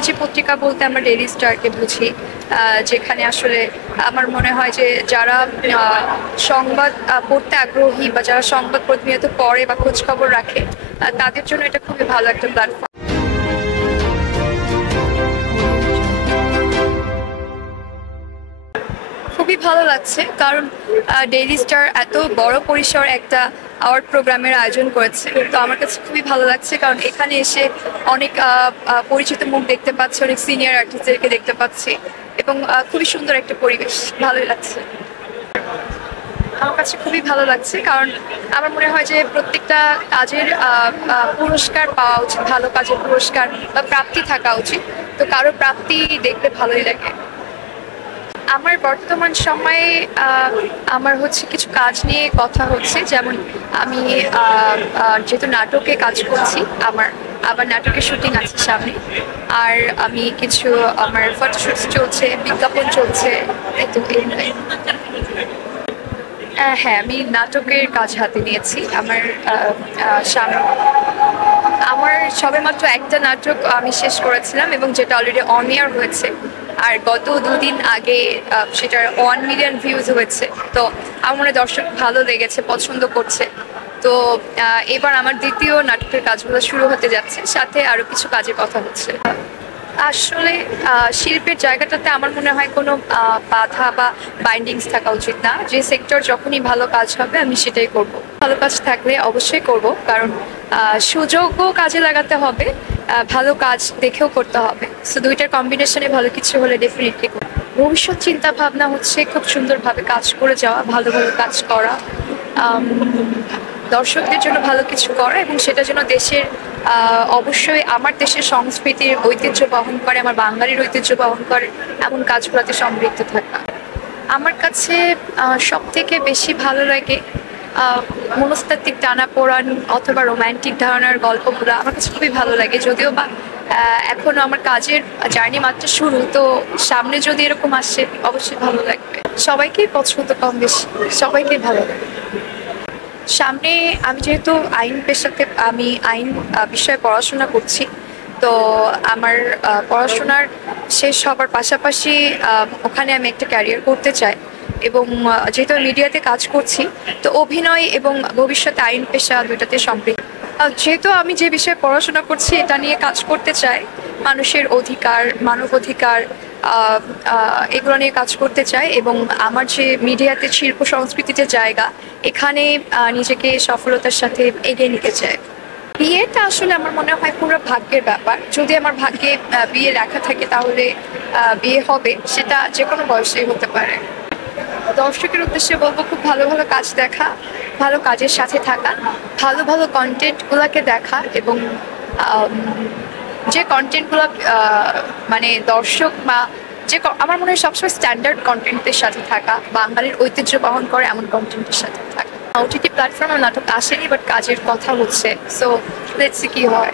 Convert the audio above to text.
ইংরেজি পত্রিকা বলতে আমরা ডেইলি স্টারকে বুঝি, যেখানে আসলে আমার মনে হয় যে যারা সংবাদ পড়তে আগ্রহী বা যারা সংবাদ প্রতিনিয়ত পড়ে বা খোঁজ খবর রাখে, তাদের জন্য এটা খুবই ভালো একটা প্ল্যাটফর্ম। খুবই ভালো লাগছে, কারণ ডেইলি স্টার এত বড় পরিসর একটা আওয়ার্ড প্রোগ্রামের আয়োজন করেছে। তো আমার কাছে খুবই ভালো লাগছে, কারণ এখানে এসে অনেক পরিচিত মুখ দেখতে পাচ্ছি, অনেক সিনিয়র আর্টিস্টদেরকে দেখতে পাচ্ছি, এবং খুবই সুন্দর একটা পরিবেশ, ভালোই লাগছে। আমার কাছে খুবই ভালো লাগছে, কারণ আমার মনে হয় যে প্রত্যেকটা কাজের পুরস্কার পাওয়া উচিত, ভালো কাজের পুরস্কার বা প্রাপ্তি থাকা উচিত। তো কারো প্রাপ্তি দেখলে ভালোই লাগে। আমার বর্তমান সময়ে আমার হচ্ছে কিছু কাজ নিয়ে কথা হচ্ছে, যেমন আমি যেহেতু নাটকে কাজ করছি, আমার আবার নাটকের শুটিং আছে সামনে, আর আমি কিছু আমার ফটোশুট চলছে, বিজ্ঞাপন চলছে, এই তো এই। হ্যাঁ, আমি নাটকের কাজ হাতে নিয়েছি। সামনে আমার সবেমাত্র একটা নাটক আমি শেষ করেছিলাম, এবং যেটা অলরেডি অন এয়ার হয়েছে, আর গত 2 দিন আগে সেটার 1 মিলিয়ন ভিউজ হয়েছে। তো আমার মনে হয় দর্শক ভালো লেগেছে, পছন্দ করছে। তো এবার আমার দ্বিতীয় নাটকের কাজগুলো শুরু হতে যাচ্ছে, সাথে আরো কিছু কাজের কথা হচ্ছে। আসলে শিল্পের জায়গাটাতে আমার মনে হয় কোনো বাধা বা বাইন্ডিংস থাকা উচিত না। যে সেক্টর যখনই ভালো কাজ হবে আমি সেটাই করব। ভালো কাজ থাকলে অবশ্যই করব, কারণ সুযোগও কাজে লাগাতে হবে, ভালো কাজ দেখেও করতে হবে। সো দুইটার কম্বিনেশনে ভালো কিছু হলে ডেফিনেটলি করব। ভবিষ্যৎ চিন্তা ভাবনা হচ্ছে খুব সুন্দরভাবে কাজ করে যাওয়া, ভালো ভালো কাজ করা, দর্শকদের জন্য ভালো কিছু করা, এবং সেটা যেন দেশের অবশ্যই আমার দেশের সংস্কৃতির ঐতিহ্য বহন করে, আমার বাঙালির ঐতিহ্য বহন করে, এমন কাজগুলোতে সমৃদ্ধ থাকা। আমার কাছে সব থেকে বেশি ভালো লাগে মনস্তাত্ত্বিক টানাপোড়ান অথবা রোমান্টিক ধারণার গল্পগুলো আমার কাছে খুবই ভালো লাগে। যদিও বা এখনো আমার কাজের জার্নি মাত্র শুরু, তো সামনে যদি এরকম আসে অবশ্যই ভালো লাগবে। সবাইকেই পছন্দ, কম বেশি সবাইকেই ভালো লাগে। সামনে আমি যেহেতু আমি আইন বিষয়ে পড়াশোনা করছি, তো আমার পড়াশোনার শেষ হবার পাশাপাশি ওখানে আমি একটা ক্যারিয়ার করতে চাই, এবং যেহেতু মিডিয়াতে কাজ করছি, তো অভিনয় এবং ভবিষ্যতে আইন পেশা দুইটাতে সম্পৃক্ত। যেহেতু আমি যে বিষয়ে পড়াশোনা করছি এটা নিয়ে কাজ করতে চাই, মানুষের অধিকার, মানবাধিকার, এগুলো নিয়ে কাজ করতে চাই, এবং আমার যে মিডিয়াতে শিল্প সংস্কৃতিতে জায়গা, এখানে নিজেকে সফলতার সাথে এগিয়ে নিতে চাই। বিয়েটা আসলে আমার মনে হয় পুরো ভাগ্যের ব্যাপার। যদি আমার ভাগ্যে বিয়ে লেখা থাকে তাহলে বিয়ে হবে, সেটা যে কোনো বয়সেই হতে পারে। দর্শকের উদ্দেশ্যে বলবো, খুব ভালো ভালো কাজ দেখা, ভালো কাজের সাথে থাকা, ভালো ভালো কন্টেন্টগুলোকে দেখা, এবং যে কন্টেন্টগুলো মানে দর্শক বা আমার মনে হয় সবসময় স্ট্যান্ডার্ড কন্টেন্টের সাথে থাকা, বাঙালির ঐতিহ্য বহন করে এমন কন্টেন্টের সাথে থাকা। ওটিটি প্ল্যাটফর্মে নাটক আসেনি, বাট কাজের কথা হচ্ছে, সো লেটস সি কি হয়।